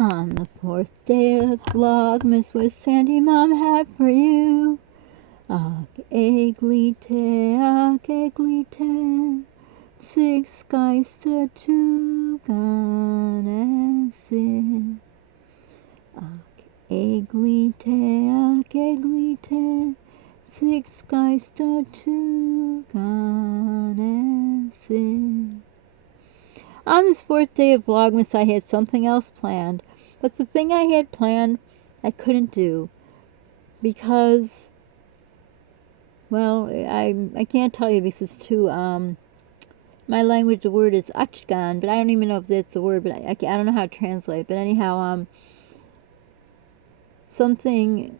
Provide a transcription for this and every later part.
On the fourth day of Vlogmas, what Sandy Mom had for you? Ach, eglite, six Geister zugangen sind. Ach, eglite, six Geister zugangen sind. On this fourth day of Vlogmas, I had something else planned, but the thing I had planned, I couldn't do because, well, I can't tell you because it's too, my language, the word is achgan, but I don't even know if that's the word, but I don't know how to translate. But anyhow, something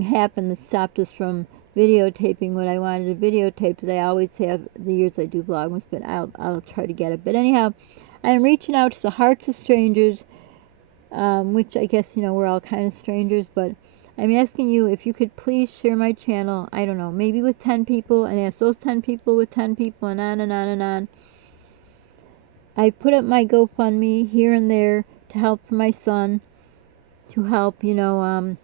happened that stopped us from videotaping what I wanted to videotape that I always have the years I do Vlogmas, but I'll try to get it. But anyhow, I am reaching out to the hearts of strangers, which I guess, you know, we're all kind of strangers, but I'm asking you if you could please share my channel, I don't know, maybe with 10 people, and ask those 10 people with 10 people, and on and on and on. I put up my GoFundMe here and there to help for my son, to help, you know,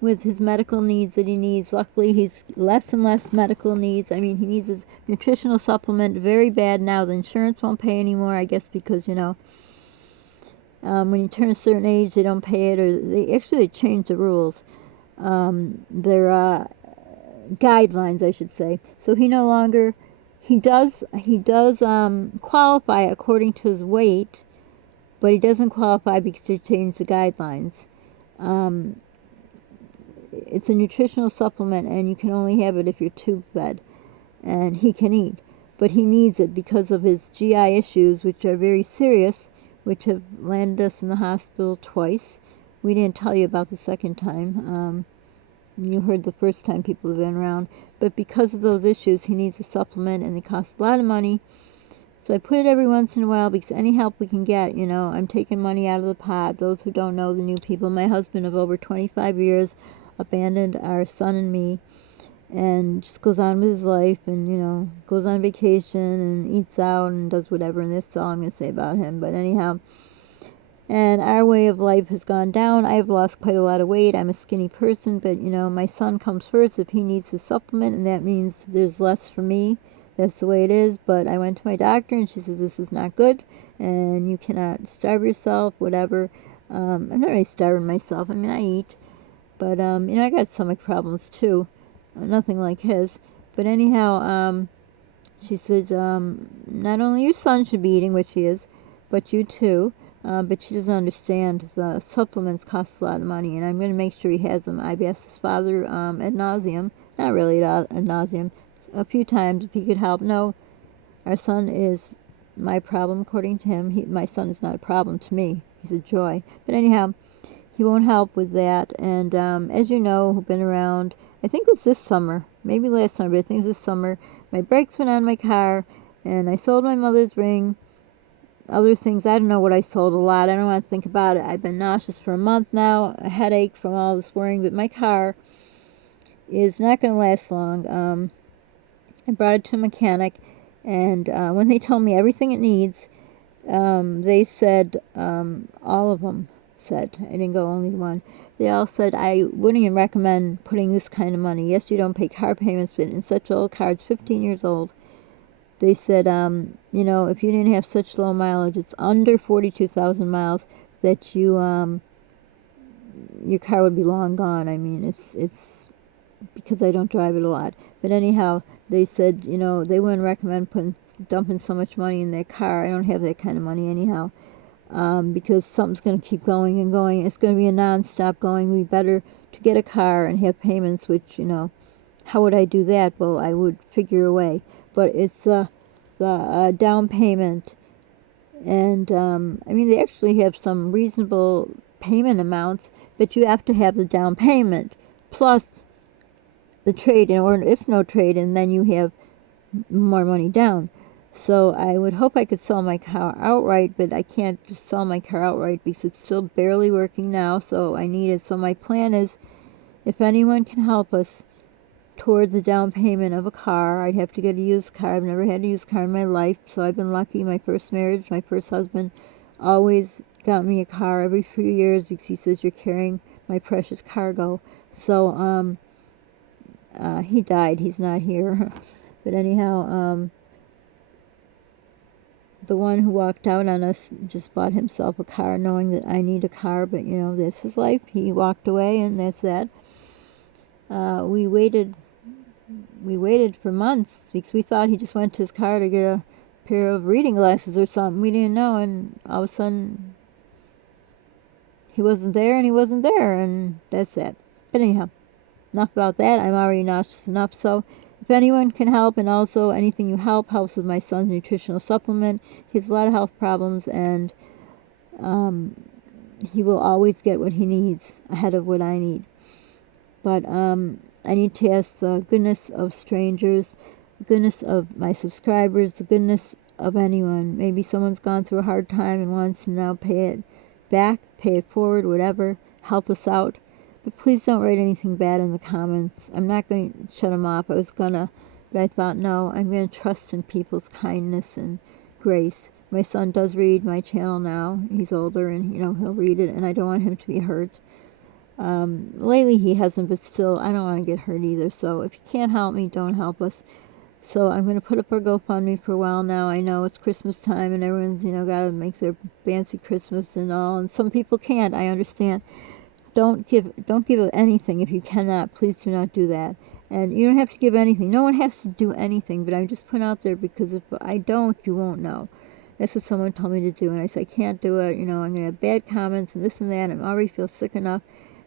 with his medical needs that he needs. Luckily, he's less and less medical needs. I mean, he needs his nutritional supplement very bad now. The insurance won't pay anymore, I guess, because, you know, when you turn a certain age, they don't pay it, or they changed the rules. Their guidelines, I should say. So he no longer, he does qualify according to his weight, but he doesn't qualify because they changed the guidelines. It's a nutritional supplement, and you can only have it if you're tube fed, and he can eat, but he needs it because of his GI issues, which are very serious, which have landed us in the hospital twice. We didn't tell you about the second time. You heard the first time people have been around, but because of those issues, he needs a supplement, and it costs a lot of money. So I put it every once in a while because any help we can get, you know, I'm taking money out of the pot. Those who don't know, the new people, my husband of over 25 years abandoned our son and me, and just goes on with his life, and, you know, goes on vacation and eats out and does whatever, and that's all I'm going to say about him. But anyhow, and our way of life has gone down. I've lost quite a lot of weight. I'm a skinny person, but, you know, my son comes first if he needs his supplement, and that means there's less for me. That's the way it is. But I went to my doctor, and she says this is not good, and you cannot starve yourself, whatever. I'm not really starving myself. I mean, I eat, but, you know, I got stomach problems too. Nothing like his. But anyhow, she says, not only your son should be eating, which he is, but you too. But she doesn't understand the supplements cost a lot of money, and I'm going to make sure he has them. I've asked his father ad nauseum, not really ad nauseum, a few times if he could help. No, our son is my problem, according to him. My son is not a problem to me. He's a joy. But anyhow, he won't help with that. And as you know, who've been around, I think it was this summer, maybe last summer, but I think it was this summer, my brakes went on my car, and I sold my mother's ring. Other things, I don't know what I sold, a lot. I don't want to think about it. I've been nauseous for a month now, a headache from all this worrying, but my car is not going to last long. I brought it to a mechanic, and when they told me everything it needs, they said, all of them said, I didn't go only one, they all said I wouldn't even recommend putting this kind of money. Yes, you don't pay car payments, but in such old car, it's 15 years old. They said, you know, if you didn't have such low mileage, it's under 42,000 miles, that you, your car would be long gone. I mean, it's because I don't drive it a lot. But anyhow, they said, you know, they wouldn't recommend dumping so much money in their car. I don't have that kind of money anyhow, because something's going to keep going and going. It's going to be a non-stop going. We'd better to get a car and have payments, which, you know, how would I do that? Well, I would figure a way. But it's the down payment, and I mean, they actually have some reasonable payment amounts, but you have to have the down payment plus the trade-in, or if no trade-in, then you have more money down. So I would hope I could sell my car outright, but I can't just sell my car outright because it's still barely working now, so I need it. So my plan is, if anyone can help us towards the down payment of a car, I'd have to get a used car. I've never had a used car in my life, so I've been lucky. My first marriage, my first husband always got me a car every few years because he says, you're carrying my precious cargo. So, he died. He's not here. But anyhow, the one who walked out on us just bought himself a car knowing that I need a car, but you know, this is life. He walked away, and that's that. We waited for months because we thought he just went to his car to get a pair of reading glasses or something. We didn't know, and all of a sudden he wasn't there, and he wasn't there, and that's it. But anyhow, enough about that. I'm already nauseous enough. So if anyone can help, and also anything you helps with my son's nutritional supplement. He has a lot of health problems, and he will always get what he needs ahead of what I need. But I need to ask the goodness of strangers, the goodness of my subscribers, the goodness of anyone. Maybe someone's gone through a hard time and wants to now pay it back, pay it forward, whatever. Help us out. But please don't write anything bad in the comments. I'm not going to shut them off. I was going to, but I thought, no, I'm going to trust in people's kindness and grace. My son does read my channel now. He's older, and, you know, he'll read it, and I don't want him to be hurt. Lately he hasn't, but still, I don't want to get hurt either. So if you can't help me, don't help us. So I'm going to put up our GoFundMe for a while now. I know it's Christmas time, and everyone's, you know, got to make their fancy Christmas and all, and some people can't. I understand. Don't give anything if you cannot. Please do not do that. And you don't have to give anything. No one has to do anything, but I'm just putting out there because if I don't, you won't know. That's what someone told me to do, and I said, I can't do it. You know, I'm going to have bad comments and this and that, and I already feel sick enough.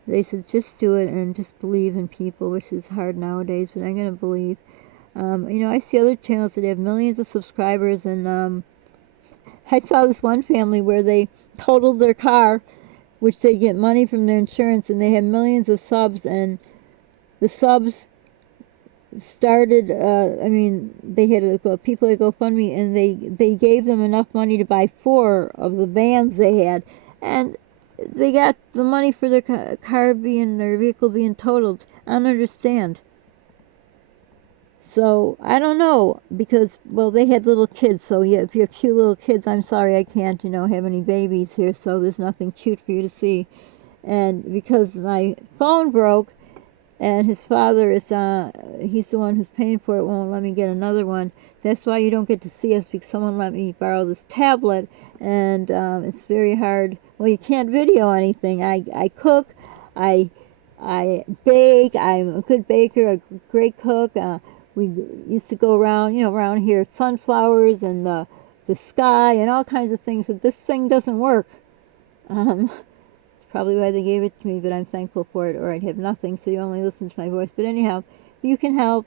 They said, just do it and just believe in people, which is hard nowadays, but I'm going to believe. You know, I see other channels that have millions of subscribers, and I saw this one family where they totaled their car, which they get money from their insurance, and they had millions of subs, and the subs started, I mean, they had people at GoFundMe, and they gave them enough money to buy 4 of the vans they had, and they got the money for their their vehicle being totaled. I don't understand. So, I don't know, because, well, they had little kids, so yeah, if you're cute little kids, I'm sorry I can't, you know, have any babies here, so there's nothing cute for you to see. And because my phone broke, and his father is, he's the one who's paying for it, won't let me get another one. That's why you don't get to see us, because someone let me borrow this tablet, and it's very hard. Well, you can't video anything. I cook, I bake, I'm a good baker, a great cook. We used to go around, you know, around here, sunflowers and the sky and all kinds of things, but this thing doesn't work. It's probably why they gave it to me, but I'm thankful for it, or I'd have nothing, so you only listen to my voice. But anyhow, you can help.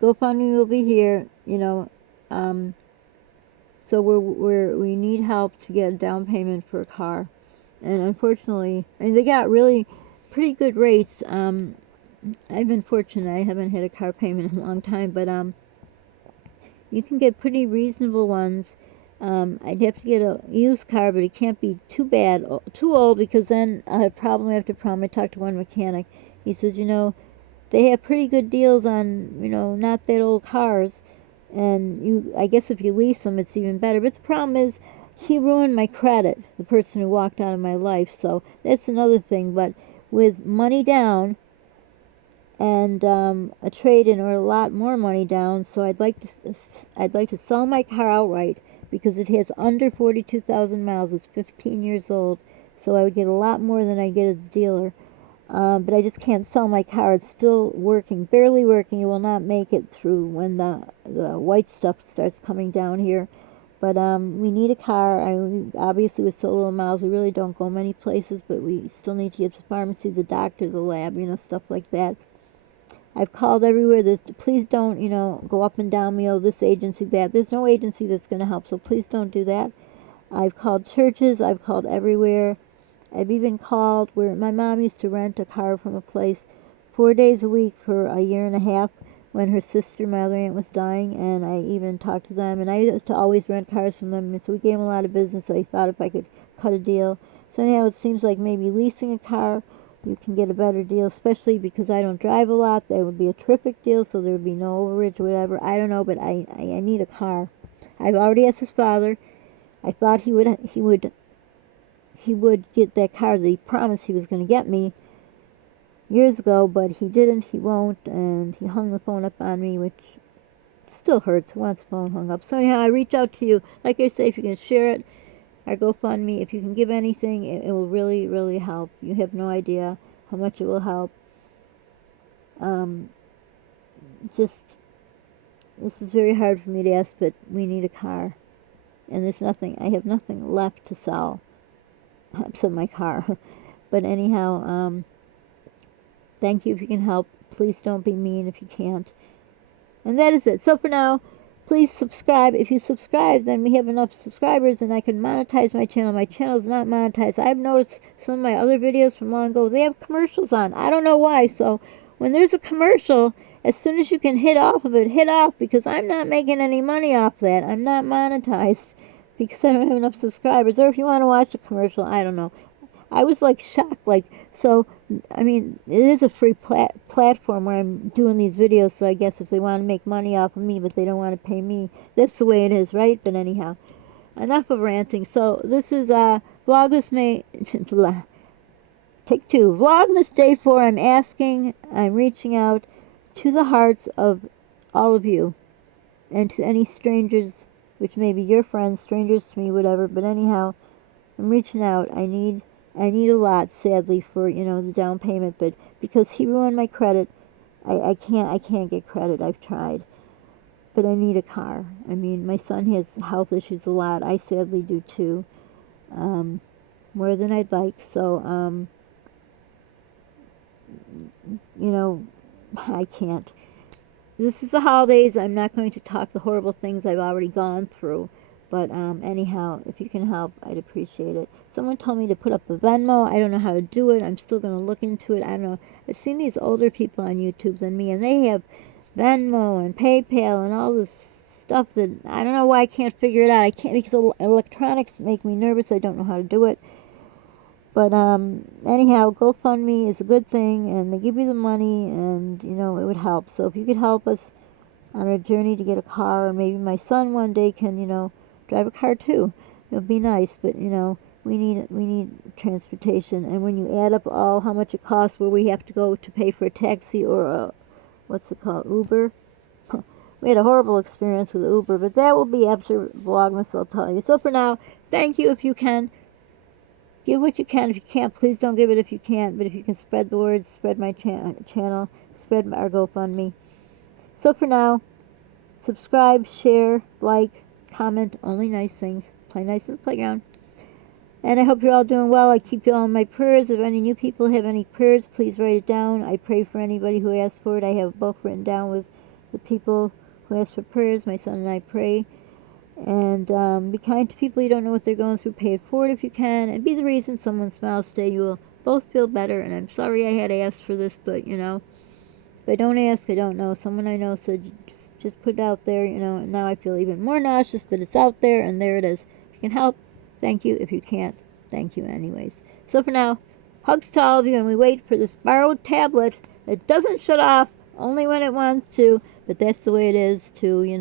GoFundMe will be here, you know. So we need help to get a down payment for a car. And unfortunately, I mean, they got really pretty good rates. I've been fortunate. I haven't had a car payment in a long time, but you can get pretty reasonable ones. I'd have to get a used car, but it can't be too bad, too old, because then I'll have problem after problem. I talked to one mechanic. He says, you know, they have pretty good deals on, you know, not that old cars, and I guess if you lease them, it's even better. But the problem is, he ruined my credit, the person who walked out of my life, so that's another thing. But with money down, and a trade-in or a lot more money down, so I'd like to sell my car outright because it has under 42,000 miles. It's 15 years old, so I would get a lot more than I get at the dealer. But I just can't sell my car. It's still working, barely working. It will not make it through when the white stuff starts coming down here. But we need a car. Obviously, with so little miles, we really don't go many places, but we still need to get to the pharmacy, the doctor, the lab, you know, stuff like that. I've called everywhere. Please don't, you know, go up and down me, oh, this agency, that. There's no agency that's going to help, so please don't do that. I've called churches. I've called everywhere. I've even called where my mom used to rent a car from a place 4 days a week for a year and a half when her sister, my other aunt, was dying, and I even talked to them, and I used to always rent cars from them, and so we gave them a lot of business. I thought if I could cut a deal. So anyhow, it seems like maybe leasing a car, you can get a better deal, especially because I don't drive a lot. That would be a terrific deal, so there would be no overage or whatever. I don't know, but I need a car. I've already asked his father. I thought he would he would get that car that he promised he was going to get me years ago, but he didn't, he won't, and he hung the phone up on me, which still hurts once the phone hung up. So anyhow, I reach out to you. Like I say, if you can share it, our GoFundMe, if you can give anything, it will really, really help. You have no idea how much it will help. Just, this is very hard for me to ask, but we need a car. And there's nothing, I have nothing left to sell except my car. But anyhow, thank you if you can help. Please don't be mean if you can't. And that is it. So for now, please subscribe. If you subscribe, then we have enough subscribers and I can monetize my channel. My channel is not monetized. I've noticed some of my other videos from long ago, they have commercials on. I don't know why. So when there's a commercial, as soon as you can hit off of it, hit off, because I'm not making any money off that. I'm not monetized because I don't have enough subscribers. Or if you want to watch a commercial, I don't know. I was like shocked, like, so, I mean, it is a free platform where I'm doing these videos, so I guess if they want to make money off of me, but they don't want to pay me, that's the way it is, right? But anyhow, enough of ranting. So, this is, Vlogmas take two. Vlogmas Day 4, I'm reaching out to the hearts of all of you, and to any strangers, which may be your friends, strangers to me, whatever, but anyhow, I'm reaching out. I need a lot, sadly, for, the down payment, but because he ruined my credit, I can't get credit. I've tried. But I need a car. I mean, my son has health issues a lot. I sadly do too. More than I'd like. So, I can't. This is the holidays. I'm not going to talk the horrible things I've already gone through. But anyhow, if you can help, I'd appreciate it. Someone told me to put up a Venmo. I don't know how to do it. I'm still going to look into it. I don't know. I've seen these older people on YouTube than me, and they have Venmo and PayPal and all this stuff that I don't know why I can't figure it out. I can't, because electronics make me nervous. I don't know how to do it. But anyhow, GoFundMe is a good thing, and they give you the money, and, it would help. So if you could help us on our journey to get a car, or maybe my son one day can, drive a car too. It would be nice, but we need transportation. And when you add up all how much it costs, where we have to go to pay for a taxi or a, what's it called, Uber. We had a horrible experience with Uber, but that will be after Vlogmas, I'll tell you. So for now, thank you if you can. Give what you can. If you can't, please don't give it if you can't. But if you can spread the word, spread my channel, spread our GoFundMe. So for now, subscribe, share, like, comment, only nice things. Play nice in the playground. And I hope you're all doing well. I keep you all in my prayers. If any new people have any prayers, please write it down. I pray for anybody who asks for it. I have a book written down with the people who ask for prayers. My son and I pray. And be kind to people. You don't know what they're going through. Pay it forward if you can. And be the reason someone smiles today. You will both feel better. And I'm sorry I had to ask for this, but, if I don't ask, I don't know. Someone I know said, just put it out there, and now I feel even more nauseous, but it's out there, and there it is. If you can help, thank you. If you can't, thank you anyways. So for now, hugs to all of you, and we wait for this borrowed tablet that doesn't shut off only when it wants to, but that's the way it is to,